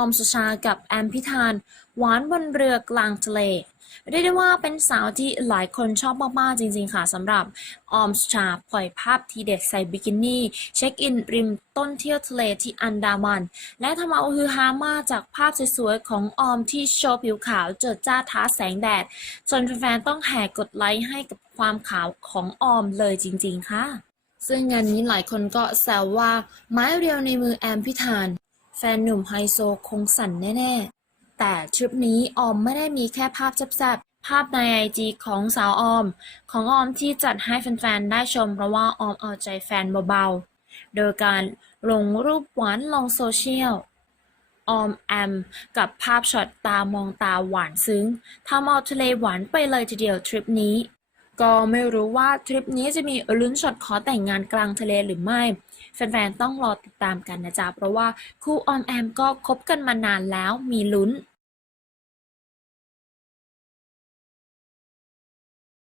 อมสุชากับแอมพิธาน หวานบนเรือกลางทะเล เรียกได้ว่าเป็นสาวที่หลายคนชอบมาก ๆ จริง ๆ ค่ะสำหรับออมสุชาปล่อยภาพทีเด็ดใส่บิกินี่ เช็คอินริมต้นเที่ยวทะเลที่อันดามัน และทำเอาฮือฮามาจากภาพสวย ๆ ของออมที่โชว์ผิวขาวเจิดจ้าท้าแสงแดด จนแฟนๆต้องแห่กดไลค์ให้กับความขาวของออมเลยจริง ๆ ค่ะซึ่งงานนี้หลายคนก็แซวว่าไม้เรียวในมือแอมพิธาน แฟนหนุ่มไฮโซคงสั่นแน่ ๆ แต่ทริปนี้ออมไม่ได้มีแค่ภาพแซ่บๆ ภาพในไอจีของสาวออม ของออมที่จัดให้แฟนๆ ได้ชมเพราะว่าออมเอาใจแฟนเบาๆ โดยการลงรูปหวานลงโซเชียลออมแอม กับภาพช็อตตามองตาหวานซึ้งทำเอาทะเลหวานไปเลยทีเดียวทริปนี้ ก็ไม่รู้ว่าทริปนี้จะมีลุ้นช็อตขอแต่งงานกลางทะเลหรือไม่ แฟนๆ ต้องรอติดตามกันนะจ๊ะ เพราะว่าคู่ออมแอมก็คบกันมานานแล้วมีลุ้น